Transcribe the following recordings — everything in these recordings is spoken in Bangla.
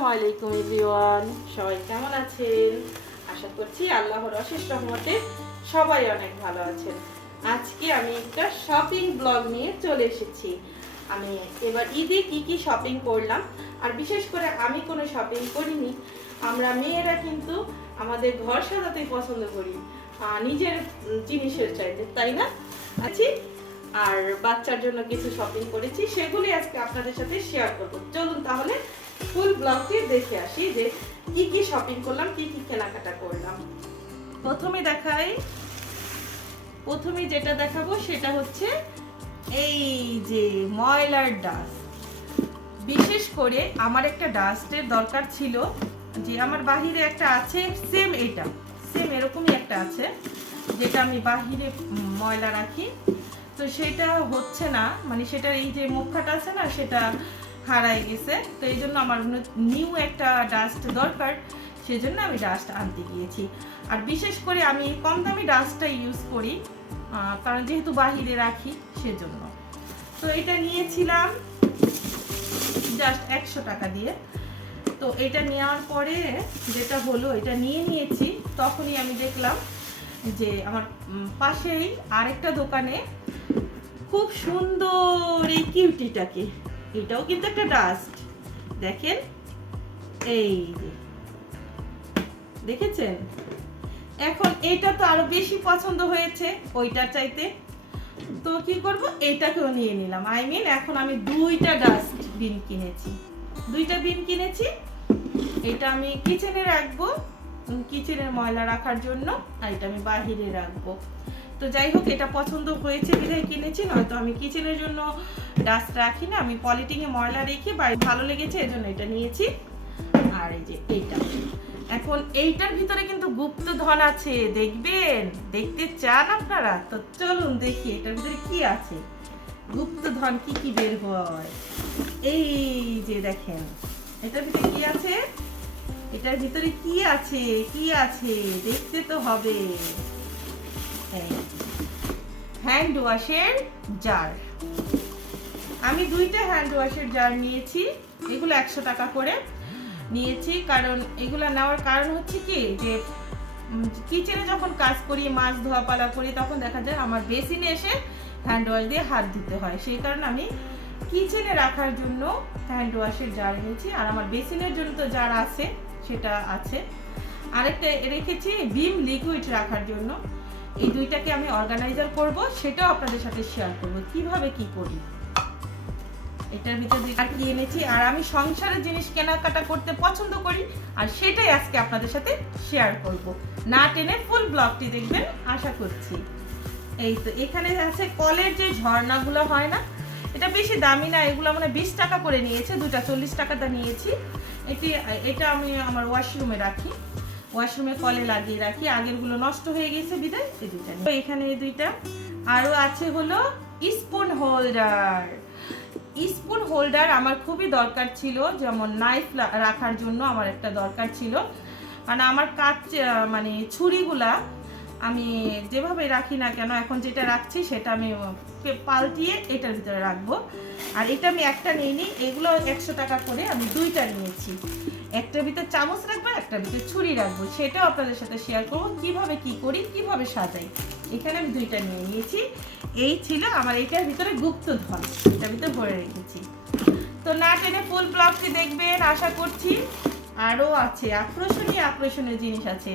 আসসালামাইকুম সবাই কেমন আছেন? আশা করছি আল্লাহর অশেষ রহমতে সবাই অনেক ভালো আছেন। আজকে আমি একটা শপিং ব্লগ নিয়ে চলে এসেছি। আমি এবার ঈদে কি কি শপিং করলাম, আর বিশেষ করে আমি কোনো শপিং করিনি, আমরা মেয়েরা কিন্তু আমাদের ঘর সাজাতেই পছন্দ করি নিজের জিনিসের চাইতে, তাই না? আছি, আর বাচ্চার জন্য কিছু শপিং করেছি সেগুলি আজকে আপনাদের সাথে শেয়ার করব। চলুন তাহলে ফুল ব্লগটি দেখে আসি যে কি কি শপিং করলাম, কি কি কেনাকাটা করলাম। প্রথমে দেখাই, প্রথমে যেটা দেখাবো সেটা হচ্ছে এই যে ময়লার ডাস্ট বিশেষ করে আমার একটা ডাস্টের দরকার ছিল যে আমার বাহিরে একটা আছে সেম এটা সেম এরকমই একটা আছে, যেটা আমি বাহিরে ময়লা রাখি। তো সেটা হচ্ছে না মানে সেটার এই যে মুখাটা আছে না, সেটা হারায় গেছে। তো এই জন্য আমার নিউ একটা ডাস্ট দরকার। সেজন্য আমি ডাস্ট আনতে গিয়েছি। আর বিশেষ করে আমি কম দামি ডাস্টটা ইউজ করি কারণ যেহেতু বাহিরে রাখি, সেজন্য। তো এটা নিয়েছিলাম জাস্ট একশো টাকা দিয়ে। তো এটা নেওয়ার পরে যেটা হলো, এটা নিয়ে নিয়েছি। তখনই আমি দেখলাম যে আমার পাশেই আরেকটা দোকানে খুব সুন্দর এই কিউটিটাকে এটাও কিন্তু একটা ডাস্ট দেখেন, এই দেখেছেন? এখন এটা তো আরও বেশি পছন্দ হয়েছে ওইটার চাইতে। তো কি করব? এটাকেও নিয়ে নিলাম। আই মিন এখন আমি দুইটা ডাস্টবিন কিনেছি। দুইটা বিন কিনেছি। এটা আমি কিচেনে রাখব। কিচেনের ময়লা রাখার জন্য। আর এটা আমি বাহিরে রাখব। তো যাই হোক, এটা পছন্দ হয়েছে বিধায় কিনেছি, নয়তো আমি কিচেনের জন্য ডাস্ট রাখি না, আমি পলিটিংয়ে ময়লা রেখে বা ভালো লেগেছে, এজন্য এটা নিয়েছি। আর এই যে এইটা। এখন এইটার ভিতরে কিন্তু গুপ্ত ধন আছে, দেখবেন? দেখতে চান আপনারা? তো চলুন দেখি, এটার ভিতরে কি আছে? গুপ্ত ধন কি কি বের হয়? এই যে দেখেন, এটার ভিতরে কি আছে? এটার ভিতরে কি আছে? কি আছে? দেখতে তো হবে। হ্যান্ড ওয়াশের জার আমি দুইটা হ্যান্ড ওয়াশের জার নিয়েছি, এগুলো একশো টাকা করে নিয়েছি, কারণ এগুলো নেওয়ার কারণ হচ্ছে কি, যে কিচেনে যখন কাজ করি, মাছ ধোয়া পালা করি, তখন দেখা যায় আমার বেসিনে এসে হ্যান্ড ওয়াশ দিয়ে হাত ধুতে হয়। সেই কারণে আমি কিচেনে রাখার জন্য হ্যান্ড ওয়াশের জার নিয়েছি, আর আমার বেসিনের জন্য তো জার আছে, সেটা আছে। আরেকটা রেখেছি, ভিম লিকুইড রাখার জন্য। এই দুইটাকে আমি অর্গানাইজার করব, সেটাও আপনাদের সাথে শেয়ার করব। কীভাবে কি করি? এটার ভিতরে আর কি এনেছি, আর আমি সংসারের জিনিস কেনাকাটা করতে পছন্দ করি, আর সেটাই আজকে আপনাদের সাথে শেয়ার করব। না টেনে ফুল ব্লগটি দেখবেন, আশা করছি। এই তো, এখানে আছে কলের যে ঝর্ণাগুলো হয় না, এটা বেশি দামি না, এগুলো মানে বিশ টাকা করে নিয়েছে দুটা চল্লিশ টাকাটা নিয়েছি। এটি, এটা আমি আমার ওয়াশরুমে রাখি। ওয়াশরুমে কলে লাগিয়ে রাখি, আগেরগুলো নষ্ট হয়ে গেছে, বিদায়, এই দুইটা তো এখানে এই দুইটা। আরও আছে হলো স্পুন হোল্ডার। স্পুন হোল্ডার আমার খুবই দরকার ছিল, যেমন নাইফ রাখার জন্য আমার একটা দরকার ছিল। মানে আমার কাজ মানে ছুরিগুলা আমি যেভাবে রাখি না কেন, এখন যেটা রাখছি সেটা আমি পাল্টিয়ে এটার ভিতরে রাখব। আর এটা আমি একটা নিয়ে নিই এগুলো একশো টাকা করে আমি দুইটা নিয়েছি। একটার ভিতরে চামচ রাখব একটার ভিতরে ছুরি রাখব। সেটাও আপনাদের সাথে শেয়ার করব, কীভাবে কি করি, কীভাবে সাজাই। এখানে আমি দুইটা নিয়ে নিয়েছি। এই ছিল আমার এটার ভিতরে গুপ্ত ধন এটার ভিতরে ভরে রেখেছি। তো না টেনে ফুল ব্লগটি দেখবেন, আশা করছি। আরও আছে, আকর্ষণীয় আকর্ষণীয় জিনিস আছে।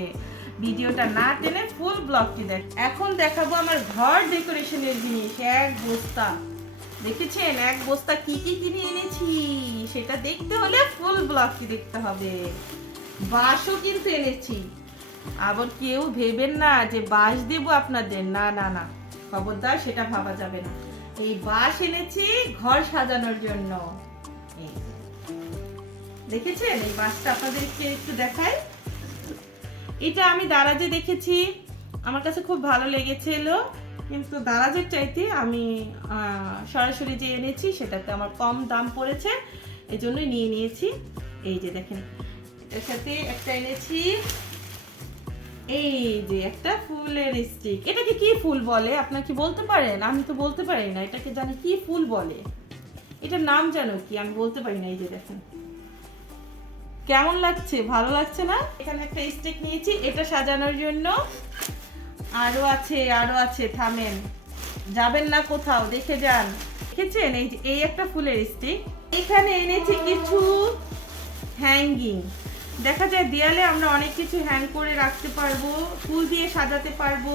ভিডিওটা না টেনে ফুল ব্লগটি দেখ এখন দেখাবো আমার ঘর ডেকোরেশনের জিনিস, এক বস্তা। দেখেছেন? এক বস্তা কি কি কিনে এনেছি? সেটা দেখতে হলে ফুল ব্লগটি দেখতে হবে। বাঁশও কিন্তু এনেছি। আবার কেউ ভেবেন না যে বাঁশ দেবো আপনাদের। না না না। খবরদার, সেটা ভাবা যাবে না। এই বাঁশ এনেছি ঘর সাজানোর জন্য। দেখেছেন? এই বাঁশটা আপনাদেরকে একটু দেখাই। এটা আমি দারাজে দেখেছি। আমার কাছে খুব ভালো লেগেছিল। কিন্তু দারাজের চাইতে আমি সরাসরি যে এনেছি সেটাতে আমার কম দাম পড়েছে এই জন্যই নিয়ে নিয়েছি। এই যে দেখেন, এটার সাথে একটা এনেছি। এই যে একটা ফুলের স্টিক এটাকে কি ফুল বলে? আপনার কি বলতে পারেন? আমি তো বলতে পারি না, এটাকে জানি কি ফুল বলে? এটার নাম জানো কি? আমি বলতে পারি না, এই যে দেখেন। কেমন লাগছে? ভালো লাগছে না? এখানে একটা স্টিক নিয়েছি, এটা সাজানোর জন্য। আরও আছে আরও আছে, থামেন। যাবেন না কোথাও, দেখে যান। দেখেছেন? এই যে, এই একটা ফুলের স্টিক এখানে এনেছি কিছু হ্যাঙ্গিং দেখা যায় দেয়ালে আমরা অনেক কিছু হ্যাং করে রাখতে পারব, ফুল দিয়ে সাজাতে পারব।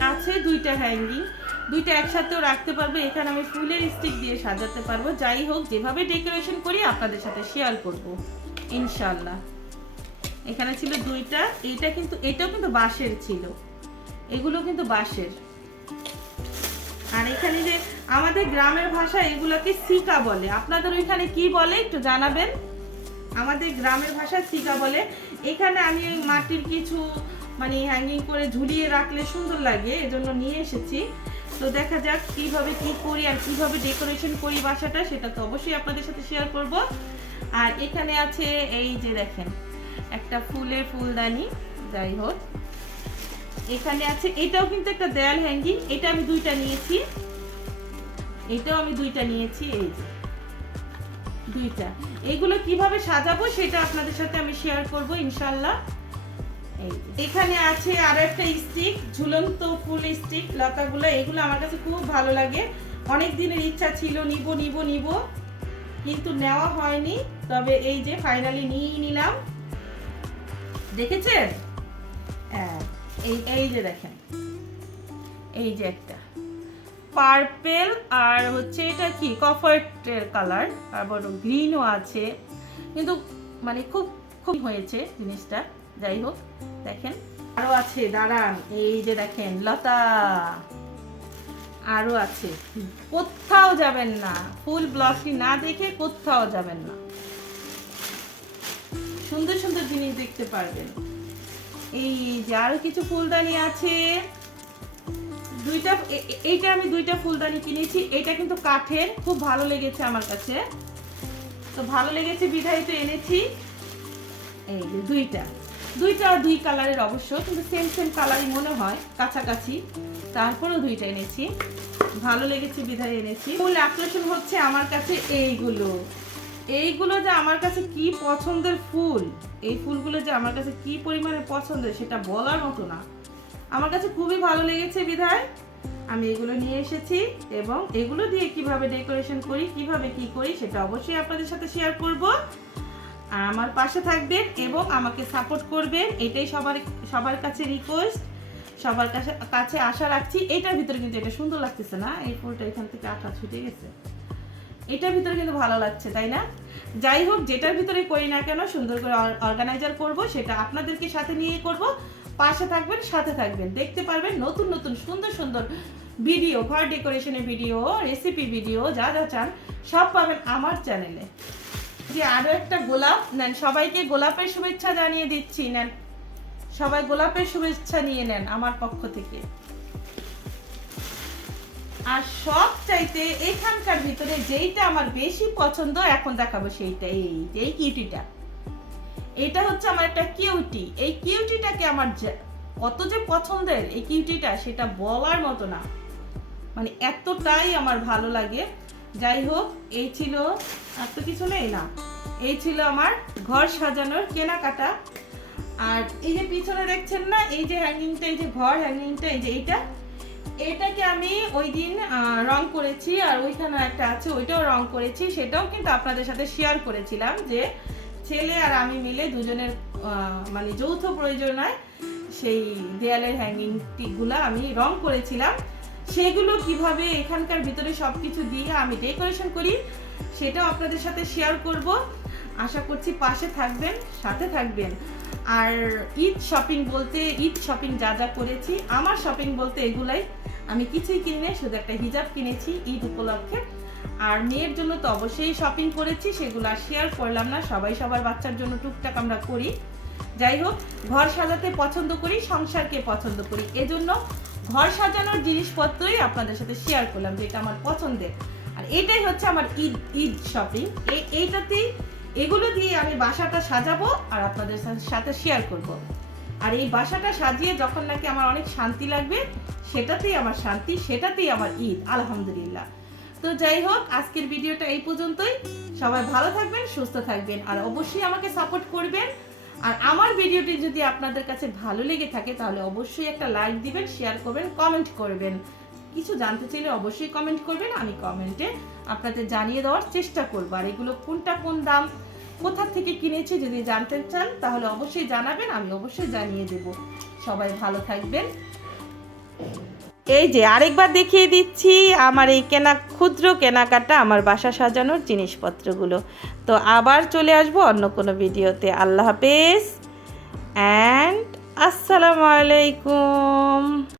আছে দুইটা হ্যাঙ্গিং দুইটা একসাথেও রাখতে পারব। এখানে আমি ফুলের স্টিক দিয়ে সাজাতে পারব। যাই হোক, যেভাবে ডেকোরেশন করি, আপনাদের সাথে শেয়ার করব। ইনশাল্লাহ এখানে ছিল দুইটা। এইটা কিন্তু, এটাও কিন্তু বাঁশের ছিল। এগুলো কিন্তু বাঁশের। আর এখানে যে আমাদের গ্রামের ভাষায় এগুলোকে সিকা বলে। আপনাদের ওইখানে কি বলে একটু জানাবেন? আমাদের গ্রামের ভাষায় সিকা বলে। এখানে আমি মাটির কিছু মানে হ্যাঙ্গিং করে ঝুলিয়ে রাখলে সুন্দর লাগে, এজন্য নিয়ে এসেছি। তো দেখা যাক কীভাবে কি করি আর কীভাবে ডেকোরেশন করি বাসাটা, সেটা তো অবশ্যই আপনাদের সাথে শেয়ার করব। আর এখানে আছে এই যে দেখেন, একটা ফুলের ফুলদানি, যাই হোক। এখানে আছে, এটাও কিন্তু একটা দেয়াল হ্যাঙ্গিং এটা আমি দুইটা নিয়েছি। এটাও আমি দুইটা নিয়েছি, এই যে। দুইটা। এইগুলো কীভাবে সাজাবো সেটা আপনাদের সাথে আমি শেয়ার করব ইনশাল্লাহ এখানে আছে আরও একটা স্টিক ঝুলন্ত ফুল স্টিক লতাগুলো, এগুলো আমার কাছে খুব ভালো লাগে। অনেক দিনের ইচ্ছা ছিল, নিব নিব নিব। কিন্তু নেওয়া হয়নি, তবে এই যে ফাইনালি নিয়ে নিলাম। দেখেছেন? হ্যাঁ। এই এই যে দেখেন। এই যে একটা। পার্পেল আর হচ্ছে এটা কি? কফার্টের কালার আর বড় গ্রিনও আছে। কিন্তু মানে খুব খুব হয়েছে জিনিসটা। যাই হোক, দেখেন। আরও আছে, দাঁড়ান। এই যে দেখেন, লতা। আরও আছে। কোথাও যাবেন না। ফুল ব্লকটি না দেখে কোথাও যাবেন না। সুন্দর সুন্দর জিনিস দেখতে পারবেন। এই যে আরও কিছু ফুলদানি আছে। দুইটা এইটা আমি দুইটা ফুলদানি কিনেছি। এটা কিন্তু কাঠের, খুব ভালো লেগেছে আমার কাছে। তো ভালো লেগেছে বিধায় তো এনেছি। এই যে দুইটা। দুইটা দুই কালারের অবশ্য, কিন্তু সেম সেম কালারই মনে হয়, কাছাকাছি। তারপরেও দুইটা এনেছি। ভালো লেগেছে, বিধায় এনেছি। ফুল আকর্ষণ হচ্ছে আমার কাছে এইগুলো। এইগুলো যে আমার কাছে কি পছন্দের ফুল! এই ফুলগুলো যে আমার কাছে কি পরিমাণে পছন্দের সেটা বলার মতো না। আমার কাছে খুবই ভালো লেগেছে বিধায়। আমি এগুলো নিয়ে এসেছি এবং এগুলো দিয়ে কীভাবে ডেকোরেশন করি, কীভাবে কি করি সেটা অবশ্যই আপনাদের সাথে শেয়ার করব। আমার পাশে থাকবেন এবং আমাকে সাপোর্ট করবেন, এটাই সবার সবার কাছে রিকোয়েস্ট সবার কাছে কাছে আশা রাখছি, এটার ভিতরে কিন্তু এটা সুন্দর লাগতেছে না। এই ফুলটা এখান থেকে আঠা ছুটে গেছে। এটার ভিতরে কিন্তু ভালো লাগছে, তাই না? যাই হোক, যেটার ভিতরে করি না কেন, সুন্দর করে অর্গানাইজার করব, সেটা আপনাদেরকে সাথে নিয়ে করব। পাশে থাকবেন, সাথে থাকবেন। দেখতে পারবেন নতুন নতুন, সুন্দর সুন্দর ভিডিও ঘর ডেকোরেশনের ভিডিও রেসিপি ভিডিও যা যা চান, সব পাবেন আমার চ্যানেলে যে আরও একটা গোলাপ, নেন, সবাইকে গোলাপের শুভেচ্ছা জানিয়ে দিচ্ছি, নেন। সবাই গোলাপের শুভেচ্ছা নিয়ে নেন আমার পক্ষ থেকে। আর সব চাইতে এখানকার ভিতরে যেইটা আমার বেশি পছন্দ, এখন দেখাবো সেইটা, এই যে এই কিউটিটা। এটা হচ্ছে আমার একটা কিউটি। এই কিউটিটাকে আমার কত যে পছন্দের এই কিউটিটা, সেটা বলার মতো না। মানে এতটাই আমার ভালো লাগে। যাই হোক, এই ছিল, আর তো কিছু নেই না। এই ছিল আমার ঘর সাজানোর কেনাকাটা। আর এই যে পিছনে দেখছেন না, এই যে হ্যাঙ্গিংটা এই যে ঘর হ্যাঙ্গিংটা এই যে এইটা এটাকে আমি ওই দিন রং করেছি, আর ওইখানে একটা আছে, ওইটাও রং করেছি, সেটাও কিন্তু আপনাদের সাথে শেয়ার করেছিলাম যে ছেলে আর আমি মিলে দুজনের মানে যৌথ প্রয়োজনায় সেই দেয়ালের হ্যাঙ্গিংগুলা আমি রং করেছিলাম। সেগুলো কীভাবে এখানকার ভিতরে সব কিছু দিয়ে আমি ডেকোরেশন করি, সেটাও আপনাদের সাথে শেয়ার করব। আশা করছি পাশে থাকবেন, সাথে থাকবেন। আর ঈদ শপিং বলতে, ঈদ শপিং যা যা করেছি, আমার শপিং বলতে এগুলাই। আমি কিছুই কিনে শুধু একটা হিজাব কিনেছি, ঈদ উপলক্ষে। আর মেয়ের জন্য তো অবশ্যই শপিং করেছি, সেগুলো আর শেয়ার করলাম না, সবাই সবার বাচ্চার জন্য টুকটাক আমরা করি। যাই হোক, ঘর সাজাতে পছন্দ করি, সংসারকে পছন্দ করি। এজন্য ঘর সাজানোর জিনিসপত্রই আপনাদের সাথে শেয়ার করলাম, যেটা আমার পছন্দের। আর এটাই হচ্ছে আমার ঈদ ঈদ শপিং। এইটাতেই এগুলো দিয়ে আমি বাসাটা সাজাবো আর আপনাদের সাথে শেয়ার করব। আর এই বাসাটা সাজিয়ে যখন নাকি আমার অনেক শান্তি লাগবে, সেটাতেই আমার শান্তি, সেটাতেই আমার ঈদ, আলহামদুলিল্লাহ। তো যাই হোক, আজকের ভিডিওটা এই পর্যন্তই। সবাই ভালো থাকবেন, সুস্থ থাকবেন, আর অবশ্যই আমাকে সাপোর্ট করবেন। আর আমার ভিডিওটি যদি আপনাদের কাছে ভালো লেগে থাকে, তাহলে অবশ্যই একটা লাইক দিবেন শেয়ার করবেন কমেন্ট করবেন। কিছু জানতে চাইলে অবশ্যই কমেন্ট করবেন, আমি কমেন্টে আপনাদের জানিয়ে দেওয়ার চেষ্টা করব। আর এগুলো কোনটা কোন দাম কোথা থেকে কিনেছি যদি জানতে চান, তাহলে অবশ্যই জানাবেন, আমি অবশ্যই জানিয়ে দেব। সবাই ভালো থাকবেন। এই যে আরেকবার দেখিয়ে দিচ্ছি আমার এই কেনা, ক্ষুদ্র কেনাকাটা, আমার বাসা সাজানোর জিনিসপত্রগুলো। তো আবার চলে আসব অন্য কোনো ভিডিওতে। আল্লাহ হাফেজ। অ্যান্ড আসসালামু আলাইকুম।